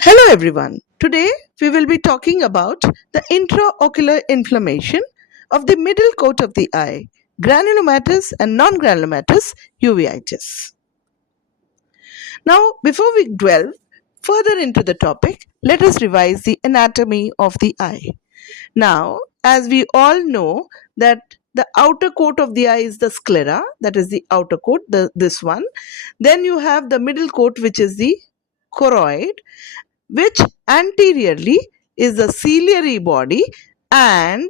Hello everyone. Today we will be talking about the intraocular inflammation of the middle coat of the eye, granulomatous and non-granulomatous uveitis. Now, before we delve further into the topic, let us revise the anatomy of the eye. Now, as we all know that the outer coat of the eye is the sclera, that is the outer coat, this one. Then you have the middle coat, which is the choroid, which anteriorly is the ciliary body and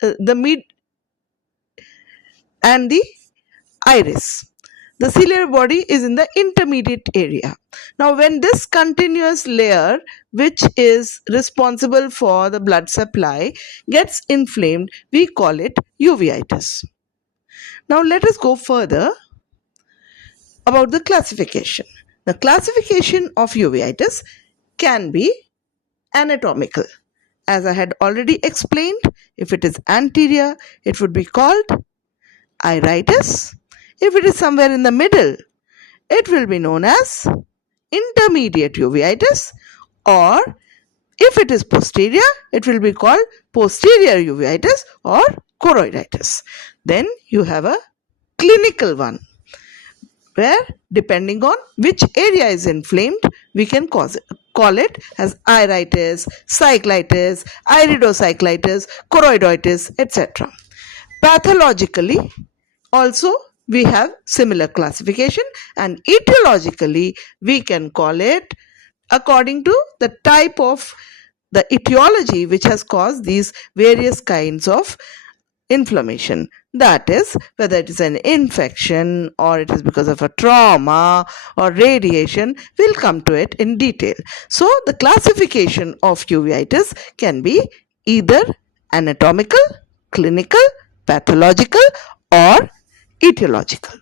the mid and the iris. The ciliary body is in the intermediate area. Now, when this continuous layer, which is responsible for the blood supply, gets inflamed, we call it uveitis. Now, let us go further about the classification. The classification of uveitis can be anatomical. As I had already explained, if it is anterior, it would be called iritis. If it is somewhere in the middle, it will be known as intermediate uveitis, or if it is posterior, it will be called posterior uveitis or choroiditis. Then you have a clinical one, where depending on which area is inflamed, we can call it as iritis, cyclitis, iridocyclitis, choroiditis, etc. Pathologically, also we have similar classification, and etiologically we can call it according to the type of the etiology which has caused these various kinds of inflammation. That is, whether it is an infection or it is because of a trauma or radiation, we'll come to it in detail. So, the classification of uveitis can be either anatomical, clinical, pathological, or etiological.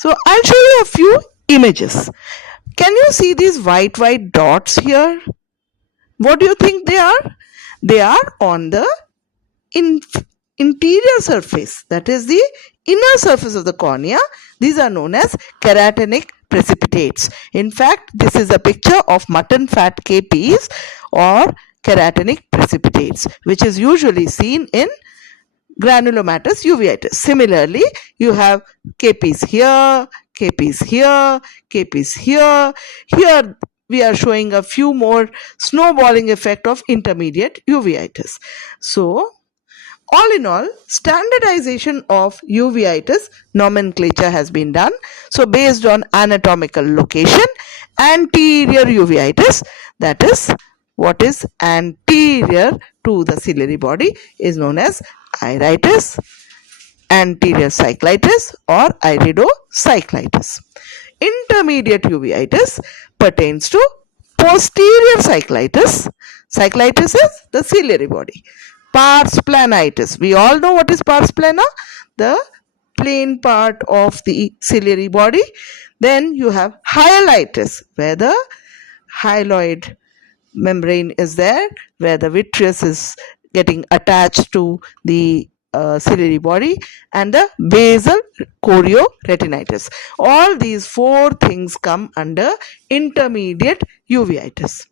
So, I'll show you a few images. Can you see these white dots here? What do you think they are? They are on the interior surface, that is the inner surface of the cornea. These are known as keratinic precipitates. In fact, this is a picture of mutton fat capes or keratinic precipitates, which is usually seen in granulomatous uveitis. Similarly, you have capes here, capes here, capes here. Here we are showing a few more snowballing effect of intermediate uveitis. So, all in all, standardization of uveitis nomenclature has been done. So, based on anatomical location, anterior uveitis, that is what is anterior to the ciliary body, is known as iritis, anterior cyclitis, or iridocyclitis. Intermediate uveitis pertains to posterior cyclitis. Cyclitis is the ciliary body. Pars planitis. We all know what is pars plana, the plain part of the ciliary body. Then you have hyalitis, where the hyaloid membrane is there, where the vitreous is getting attached to the ciliary body, and the basal chorioretinitis. All these four things come under intermediate uveitis.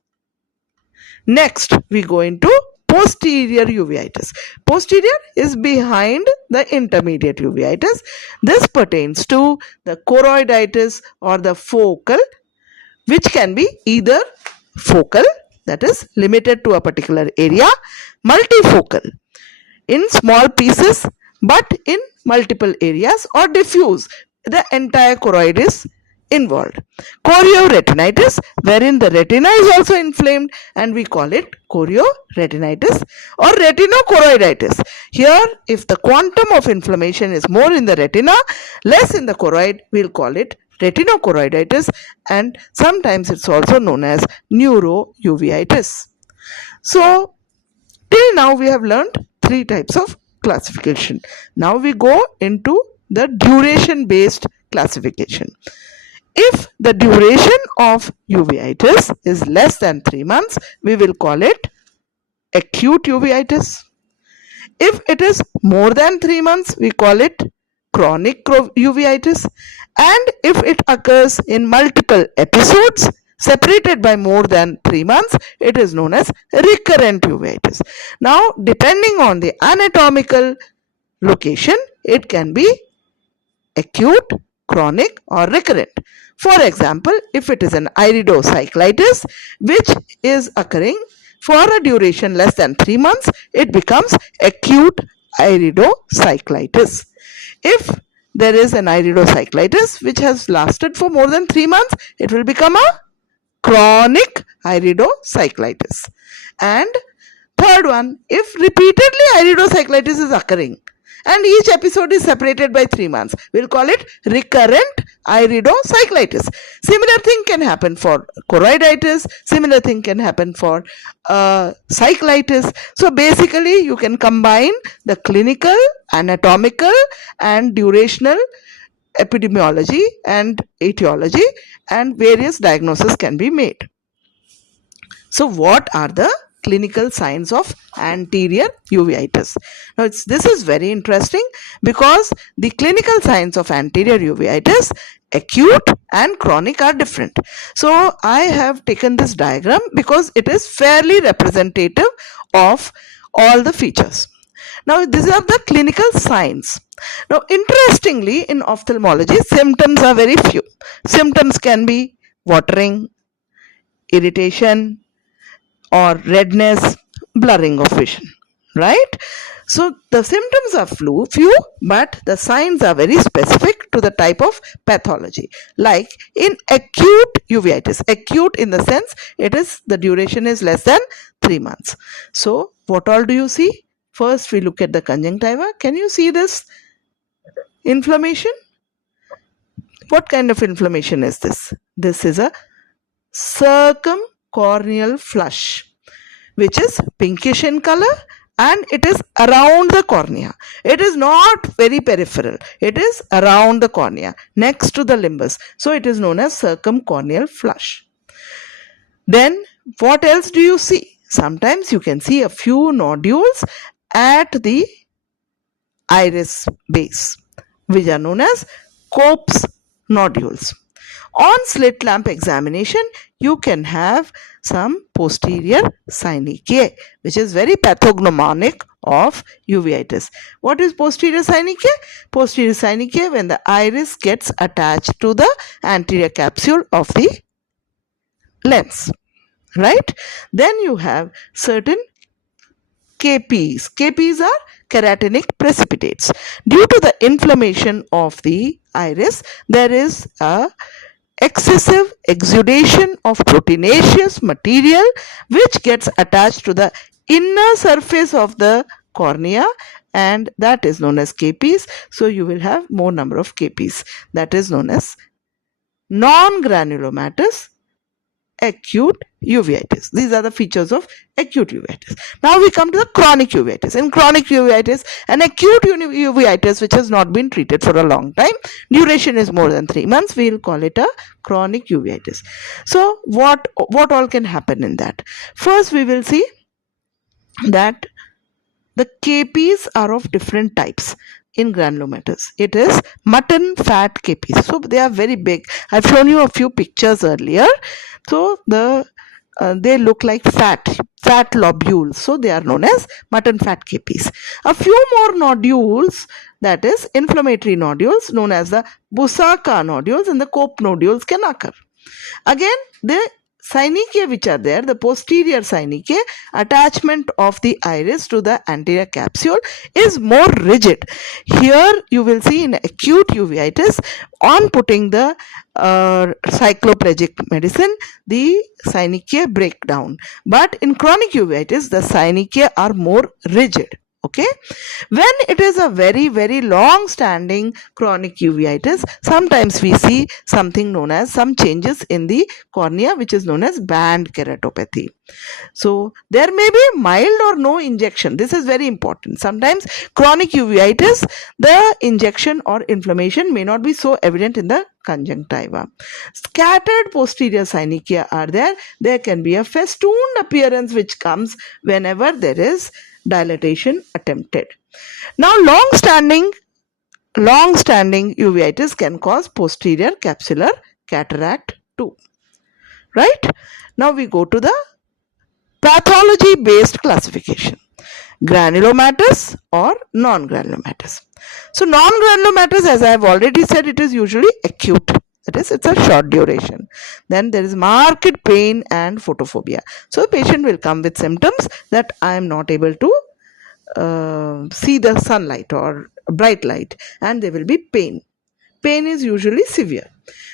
Next, we go into posterior uveitis. Posterior is behind the intermediate uveitis. This pertains to the choroiditis or the focal, which can be either focal, that is limited to a particular area, multifocal, in small pieces but in multiple areas, or diffuse, the entire choroid is involved. Chorioretinitis, wherein the retina is also inflamed, and we call it chorioretinitis or retinochoroiditis. Here, if the quantum of inflammation is more in the retina, less in the choroid, we'll call it retinochoroiditis, and sometimes it's also known as neurouveitis. So, till now we have learned three types of classification. Now we go into the duration based classification. If the duration of uveitis is less than 3 months, we will call it acute uveitis. If it is more than 3 months, we call it chronic uveitis. And if it occurs in multiple episodes separated by more than 3 months, it is known as recurrent uveitis. Now, depending on the anatomical location, it can be acute, chronic, or recurrent. For example, if it is an iridocyclitis which is occurring for a duration less than 3 months, it becomes acute iridocyclitis. If there is an iridocyclitis which has lasted for more than 3 months, it will become a chronic iridocyclitis. And third one, if repeatedly iridocyclitis is occurring and each episode is separated by 3 months, we'll call it recurrent iridocyclitis. Similar thing can happen for choroiditis, similar thing can happen for cyclitis. So basically you can combine the clinical, anatomical and durational epidemiology and etiology, and various diagnoses can be made. So what are the clinical signs of anterior uveitis? Now this is very interesting because the clinical signs of anterior uveitis, acute and chronic, are different. So I have taken this diagram because it is fairly representative of all the features. Now these are the clinical signs. Now interestingly, in ophthalmology, symptoms are very few. Symptoms can be watering, irritation, or redness, blurring of vision, right? So the symptoms are few, but the signs are very specific to the type of pathology. Like in acute uveitis, acute in the sense it is the duration is less than 3 months. So what all do you see? First we look at the conjunctiva. Can you see this inflammation? What kind of inflammation is this? This is a circumcorneal flush, which is pinkish in color, and it is around the cornea. It is not very peripheral. It is around the cornea, next to the limbus. So it is known as circumcorneal flush. Then what else do you see? Sometimes you can see a few nodules at the iris base, which are known as Cope's nodules. On slit lamp examination, you can have some posterior synechiae, which is very pathognomonic of uveitis. What is posterior synechiae? Posterior synechiae when the iris gets attached to the anterior capsule of the lens, right? Then you have certain KPs. KPs are keratinic precipitates. Due to the inflammation of the iris, there is a excessive exudation of proteinaceous material which gets attached to the inner surface of the cornea, and that is known as KPs. So you will have more number of KPs. That is known as non-granulomatous acute uveitis. These are the features of acute uveitis. Now we come to the chronic uveitis. In chronic uveitis, an acute uveitis which has not been treated for a long time, duration is more than 3 months, we will call it a chronic uveitis. So what all can happen in that? First we will see that the KPs are of different types. In granulomatous, it is mutton fat KPs. So they are very big. I've shown you a few pictures earlier. So they look like fat lobules. So they are known as mutton fat KPs. A few more nodules, that is inflammatory nodules known as the Busaka nodules and the Cope nodules, can occur. Again, the synechiae which are there, the posterior synechiae, attachment of the iris to the anterior capsule, is more rigid. Here you will see in acute uveitis, on putting the cycloplegic medicine, the synechiae break down. But in chronic uveitis, the synechiae are more rigid. Okay, when it is a very, very long standing chronic uveitis, sometimes we see something known as some changes in the cornea, which is known as band keratopathy. So there may be mild or no injection. This is very important. Sometimes chronic uveitis, the injection or inflammation may not be so evident in the conjunctiva. Scattered posterior synechiae are there. There can be a festooned appearance which comes whenever there is dilatation attempted. Now long standing long-standing uveitis can cause posterior capsular cataract too. Right? Now we go to the pathology-based classification. Granulomatous or non-granulomatous. So non-granulomatous, as I have already said, it is usually acute. That is, it's a short duration. Then there is marked pain and photophobia. So the patient will come with symptoms that I am not able to see the sunlight or bright light, and there will be pain. Pain is usually severe.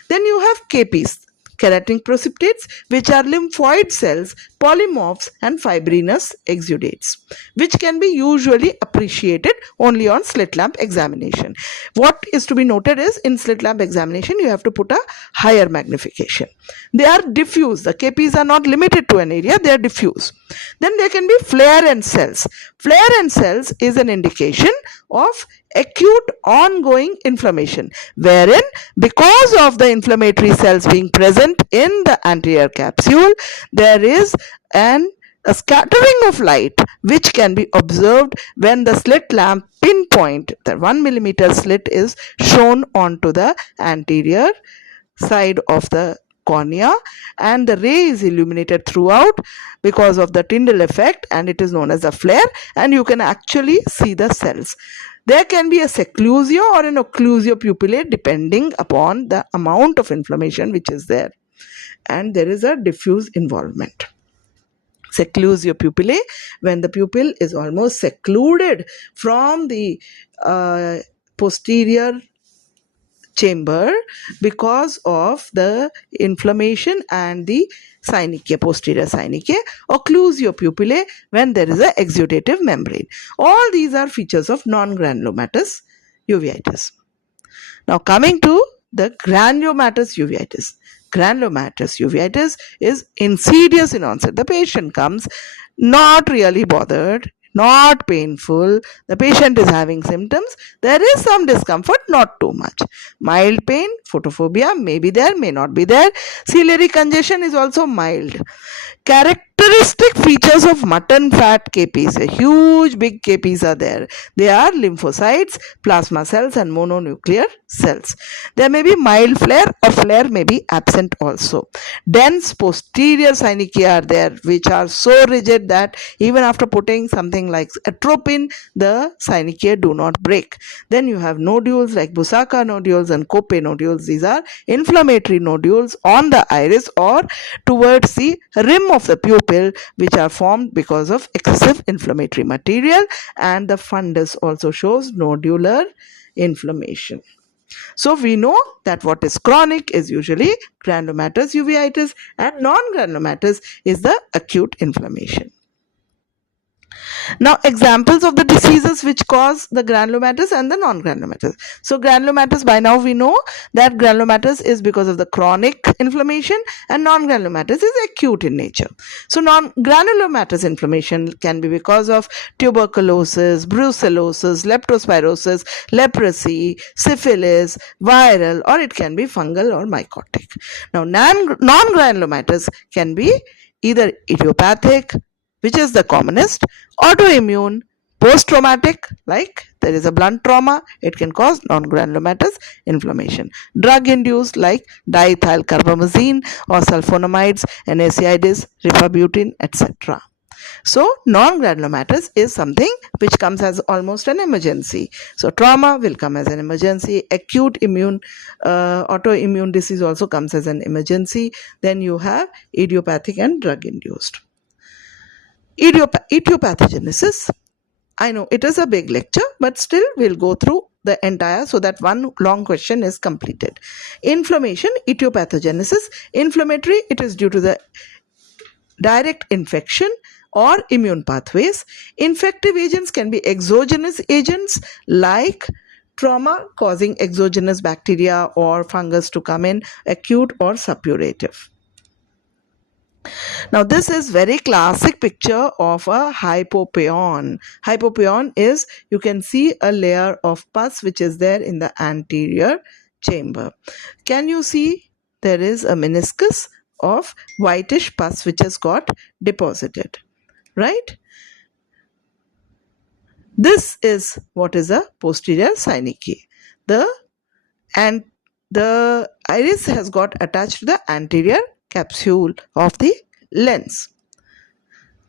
Then you have KPs, keratin precipitates, which are lymphoid cells, polymorphs, and fibrinous exudates, which can be usually appreciated only on slit lamp examination. What is to be noted is in slit lamp examination, you have to put a higher magnification. They are diffuse. The KPs are not limited to an area, they are diffuse. Then there can be flare and cells. Flare and cells is an indication of acute ongoing inflammation, wherein because of the inflammatory cells being present in the anterior capsule, there is a scattering of light which can be observed when the slit lamp pinpoint, the 1 millimeter slit is shown onto the anterior side of the cornea, and the ray is illuminated throughout because of the Tyndall effect, and it is known as a flare, and you can actually see the cells. There can be a seclusio or an occlusio pupillae depending upon the amount of inflammation which is there, and there is a diffuse involvement. Seclusio pupillae, when the pupil is almost secluded from the posterior chamber because of the inflammation and the synechia, posterior synechia. Occlusio pupillae, when there is a exudative membrane. All these are features of non-granulomatous uveitis. Now coming to the granulomatous uveitis. Granulomatous uveitis is insidious in onset. The patient comes not really bothered, not painful. The patient is having symptoms. There is some discomfort, not too much. Mild pain, photophobia may be there, may not be there. Ciliary congestion is also mild. Characteristic features of mutton fat KPs. A huge big KPs are there. They are lymphocytes, plasma cells, and mononuclear cells. There may be mild flare, or flare may be absent also. Dense posterior synechia are there, which are so rigid that even after putting something like atropine, the synechia do not break. Then you have nodules like Busaka nodules and Coppe nodules. These are inflammatory nodules on the iris or towards the rim of the pupil, which are formed because of excessive inflammatory material, and the fundus also shows nodular inflammation. So we know that what is chronic is usually granulomatous uveitis, and non-granulomatous is the acute inflammation. Now, examples of the diseases which cause the granulomatous and the non-granulomatous. So, granulomatous, by now we know that granulomatous is because of the chronic inflammation, and non-granulomatous is acute in nature. So, non-granulomatous inflammation can be because of tuberculosis, brucellosis, leptospirosis, leprosy, syphilis, viral, or it can be fungal or mycotic. Now, non-granulomatous can be either idiopathic, which is the commonest, autoimmune, post-traumatic, like there is a blunt trauma, it can cause non-granulomatous inflammation. Drug-induced, like diethylcarbamazine or sulfonamides, NSAIDs, rifabutin, etc. So, non-granulomatous is something which comes as almost an emergency. So, trauma will come as an emergency. Acute autoimmune disease also comes as an emergency. Then you have idiopathic and drug-induced. Etiopathogenesis. I know it is a big lecture, but still we'll go through the entire so that one long question is completed. Inflammation, etiopathogenesis. Inflammatory, it is due to the direct infection or immune pathways. Infective agents can be exogenous agents like trauma causing exogenous bacteria or fungus to come in, acute or suppurative. Now this is very classic picture of a hypopaeon. Hypopaeon is, you can see a layer of pus which is there in the anterior chamber. Can you see there is a meniscus of whitish pus which has got deposited, right? This is what is a posterior synechia. the and the iris has got attached to the anterior capsule of the lens.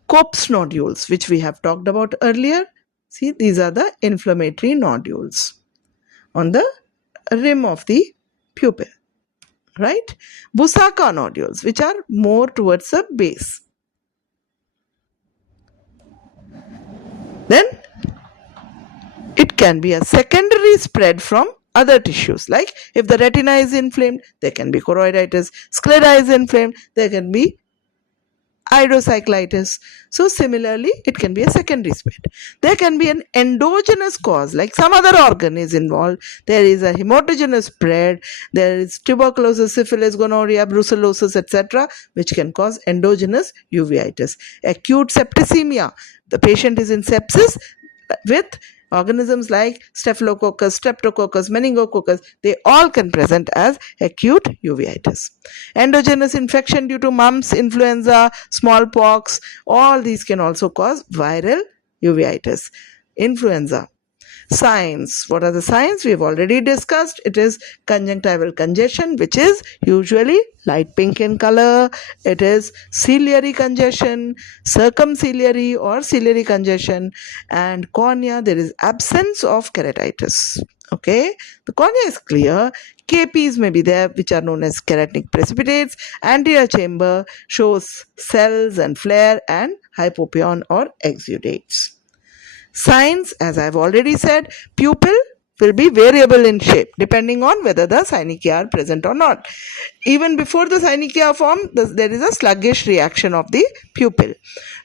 Kopp's nodules, which we have talked about earlier. See, these are the inflammatory nodules on the rim of the pupil, right? Busaka nodules, which are more towards the base. Then it can be a secondary spread from other tissues. Like if the retina is inflamed, there can be choroiditis. Sclera is inflamed, there can be iridocyclitis. So similarly, it can be a secondary spread. There can be an endogenous cause, like some other organ is involved. There is a hematogenous spread. There is tuberculosis, syphilis, gonorrhea, brucellosis, etc., which can cause endogenous uveitis. Acute septicemia. The patient is in sepsis with organisms like staphylococcus, streptococcus, meningococcus. They all can present as acute uveitis. Endogenous infection due to mumps, influenza, smallpox, all these can also cause viral uveitis. Influenza. Signs. What are the signs? We have already discussed. It is conjunctival congestion, which is usually light pink in color. It is ciliary congestion, circumciliary or ciliary congestion, and cornea, there is absence of keratitis. Okay, the cornea is clear. KPs may be there, which are known as keratinic precipitates. Anterior chamber shows cells and flare and hypopyon or exudates. Signs, as I've already said, pupil will be variable in shape depending on whether the synechia are present or not. Even before the synechia form, there is a sluggish reaction of the pupil.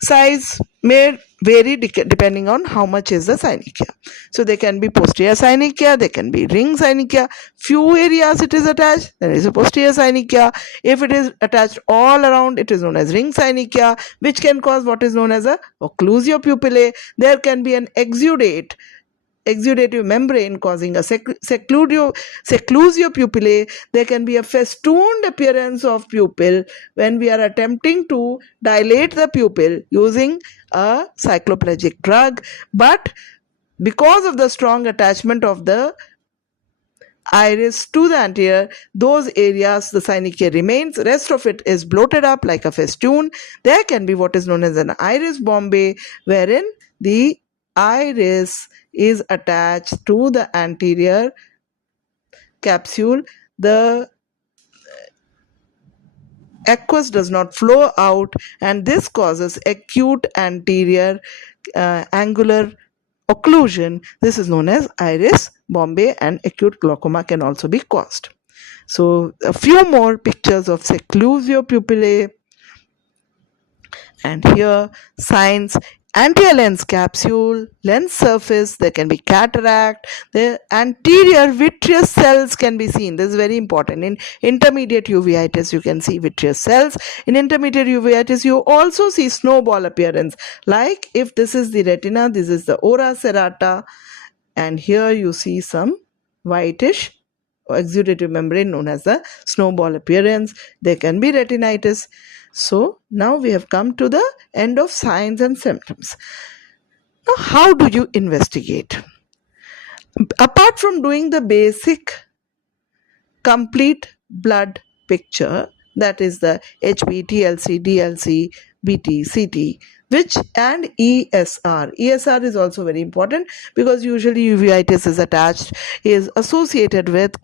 Size may vary depending on how much is the synechia. So there can be posterior synechia, there can be ring synechia. Few areas it is attached, there is a posterior synechia. If it is attached all around, it is known as ring synechia, which can cause what is known as a occlusio pupillae. There can be an exudative membrane causing a seclusio pupillae. There can be a festooned appearance of pupil when we are attempting to dilate the pupil using a cycloplegic drug, but because of the strong attachment of the iris to the anterior, those areas the synechia remains, rest of it is bloated up like a festoon. There can be what is known as an iris bombae, wherein the iris is attached to the anterior capsule. The aqueous does not flow out, and this causes acute anterior angular occlusion. This is known as iris bombae, and acute glaucoma can also be caused. So a few more pictures of seclusio pupillae, and here signs: anterior lens capsule, lens surface, there can be cataract, the anterior vitreous cells can be seen. This is very important. In intermediate uveitis, you can see vitreous cells. In intermediate uveitis, you also see snowball appearance. Like if this is the retina, this is the ora serrata, and here you see some whitish exudative membrane known as the snowball appearance. There can be retinitis. So now we have come to the end of signs and symptoms. Now, how do you investigate? Apart from doing the basic complete blood picture, that is the HB, TLC, DLC, BT, CT, and ESR. ESR is also very important because usually uveitis is associated with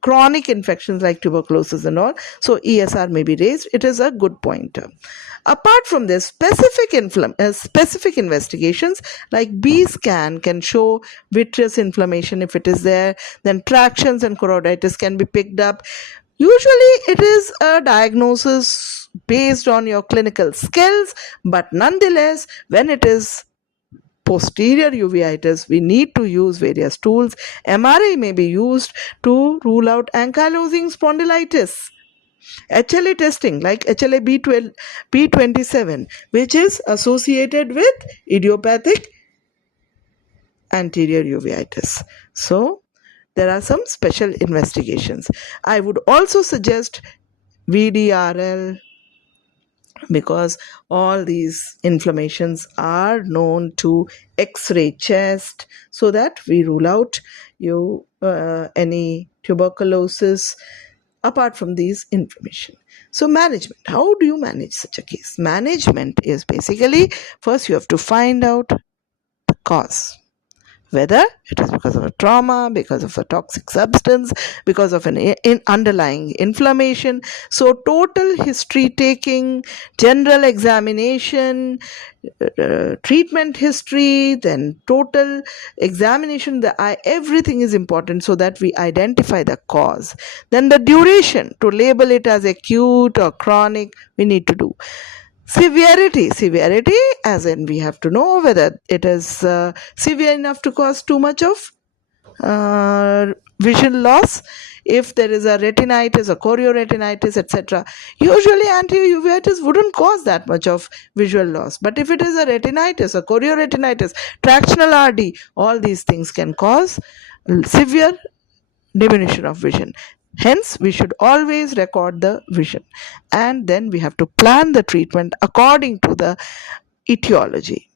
chronic infections like tuberculosis and all. So ESR may be raised. It is a good pointer. Apart from this, specific investigations like B scan can show vitreous inflammation if it is there. Then tractions and choroiditis can be picked up. Usually it is a diagnosis based on your clinical skills, but nonetheless, when it is posterior uveitis, we need to use various tools. MRI may be used to rule out ankylosing spondylitis. HLA testing like HLA B27, which is associated with idiopathic anterior uveitis. So there are some special investigations. I would also suggest VDRL, because all these inflammations are known to X-ray chest, so that we rule out any tuberculosis apart from these inflammation. So management, how do you manage such a case? Management is basically, first you have to find out the cause, whether it is because of a trauma, because of a toxic substance, because of an underlying inflammation. So total history taking, general examination, treatment history, then total examination, the eye, everything is important so that we identify the cause. Then the duration, to label it as acute or chronic, we need to do. Severity, as in we have to know whether it is severe enough to cause too much of vision loss. If there is a retinitis or chorioretinitis, etc., usually anti-uveitis wouldn't cause that much of visual loss. But if it is a retinitis or chorioretinitis, tractional RD, all these things can cause severe diminution of vision. Hence, we should always record the vision, and then we have to plan the treatment according to the etiology.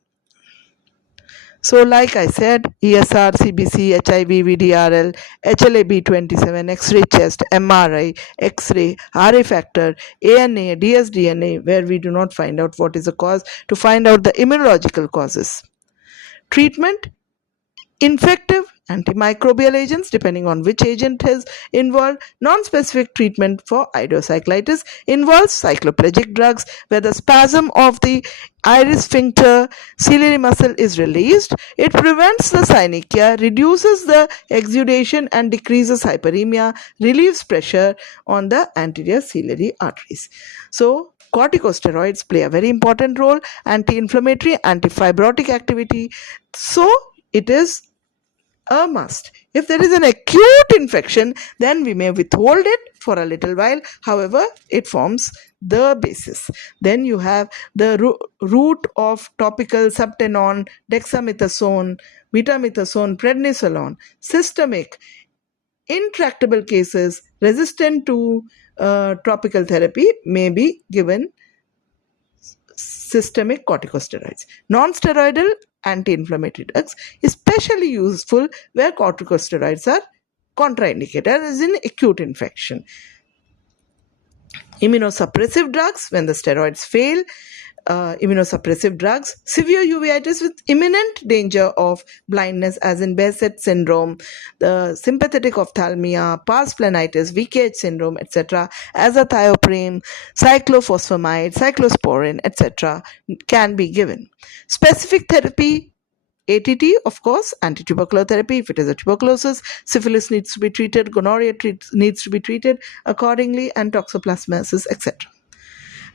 So, like I said, ESR, CBC, HIV, VDRL, HLA-B27, X-ray chest, MRI, X-ray, RA factor, ANA, dsDNA, where we do not find out what is the cause, to find out the immunological causes. Treatment: infective, antimicrobial agents depending on which agent is involved. Non-specific treatment for idiopsychitis involves cycloplegic drugs, where the spasm of the iris sphincter ciliary muscle is released. It prevents the synechia, reduces the exudation and decreases hyperemia, relieves pressure on the anterior ciliary arteries. So corticosteroids play a very important role, anti-inflammatory, anti-fibrotic activity. So it is a must. If there is an acute infection, then we may withhold it for a little while. However, it forms the basis. Then you have the route of topical subtenon, dexamethasone, betamethasone, prednisolone. Systemic, intractable cases resistant to topical therapy may be given systemic corticosteroids. Non-steroidal anti-inflammatory drugs, especially useful where corticosteroids are contraindicated, as in acute infection. Immunosuppressive drugs, when the steroids fail, immunosuppressive drugs, severe uveitis with imminent danger of blindness, as in Behçet syndrome, the sympathetic ophthalmia, pars planitis, VKH syndrome, etc., azathioprine, cyclophosphamide, cyclosporin, etc., can be given. Specific therapy: ATT, of course, anti-tubercular therapy. If it is a tuberculosis, syphilis needs to be treated, gonorrhea needs to be treated accordingly, and toxoplasmosis, etc.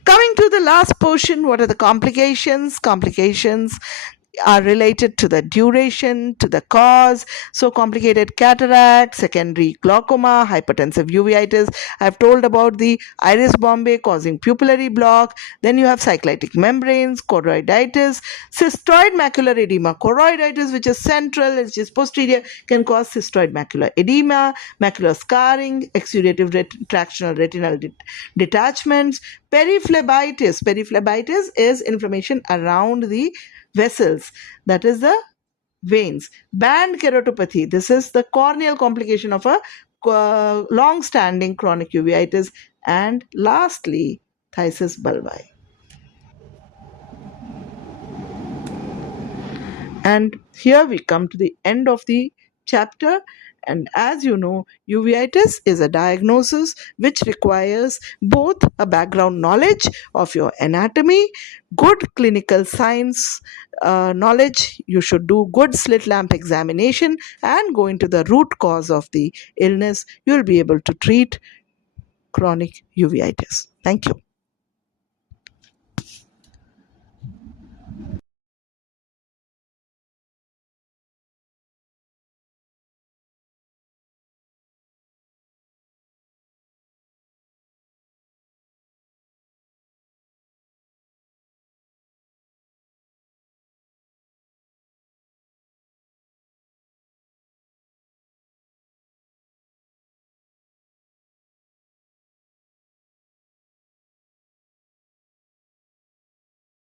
Coming to the last portion, what are the complications? Complications are related to the duration, to the cause. So complicated cataract, secondary glaucoma, hypertensive uveitis. I've told about the iris bombay causing pupillary block. Then you have cyclitic membranes, choroiditis, cystoid macular edema. Choroiditis, which is central, which is posterior, can cause cystoid macular edema, macular scarring, exudative tractional retinal detachments. Periphlebitis is inflammation around the vessels, that is the veins. Band keratopathy, this is the corneal complication of a long-standing chronic uveitis. And lastly, phthisis bulbi. And here we come to the end of the chapter. And as you know, uveitis is a diagnosis which requires both a background knowledge of your anatomy, good clinical science knowledge. You should do good slit lamp examination and go into the root cause of the illness. You will be able to treat chronic uveitis. Thank you.